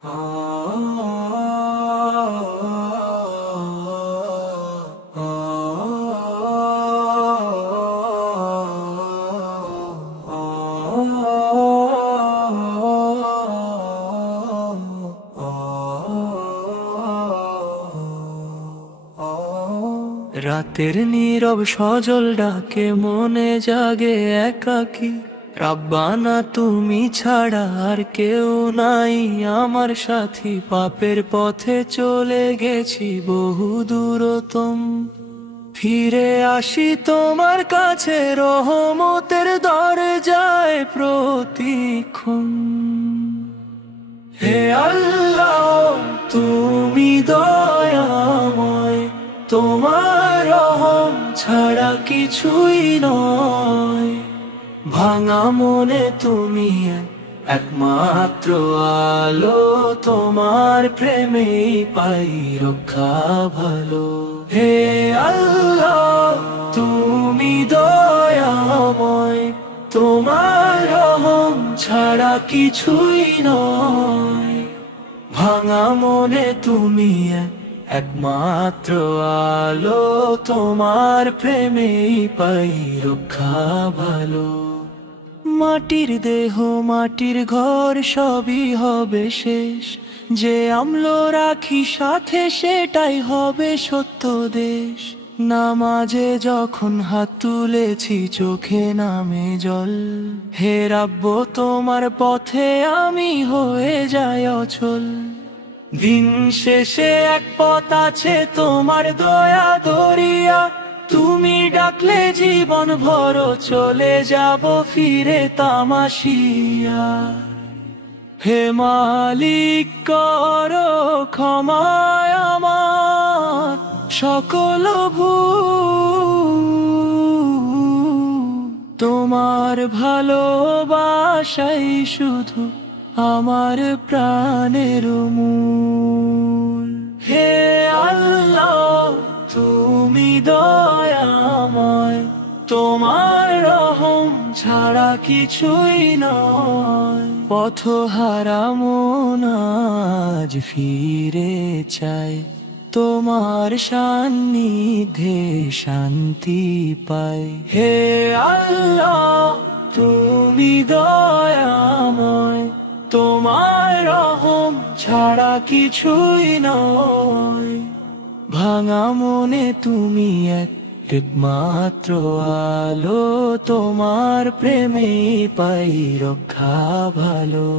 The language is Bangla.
রাতের নীরব সজল ডাকে মনে জাগে একাকী। রাব্বানা তুমি ছাড়া আর কেউ নাই আমার সাথী। পাপের পথে চলে গেছি বহু দূরতম, ফিরে আসি তোমার কাছে রহমতের দরজায় প্রতিক্ষণ। হে আল্লাহ তুমি দয়াময়, তোমার রহম ছাড়া কিছুই নয়। ভাঙা মনে তুমি একমাত্র আলো, তোমার প্রেমে পাই রক্ষা ভালো। হে আল্লাহ তুমি দয়াময়, তোমার রহম ছাড়া কিছুই নয়। ভাঙা মনে তুমি একমাত্র আলো, তোমার প্রেমে পাই রক্ষা ভালো। মাটির দেহ মাটির ঘর সবই হবে শেষ, যে আমল রাখি সাথে সেটাই হবে সত্য দেশ। নামাজে যখন হাত তুলেছি চোখে নামে জল, হে রাব্ব তোমার পথে আমি হয়ে যাই অচল। দিন শেষে এক পথ আছে তোমার দয়া দরিয়া, তুমি ডাকলে জীবন ভর চলে যাব ফিরে তামাশিয়া। হে মালিক করো ক্ষমায় আমার সকল ভুল, তোমার ভালোবাসাই শুধু আমার প্রাণের মূল। হে আল্লাহ তুমি দয়াময়, তোমার রহম ছাড়া কিছুই নয়। পথহারা মন আজ ফিরে চায়, তোমার সান্নিধ্যে শান্তি পায়। হে আল্লাহ তুমি দয়াময়, তোমার রহম ছাড়া কিছুই নয়। ভাঙা মনে তুমি একমাত্র আলো, তোমার প্রেমে পাই রক্ষা ভালো।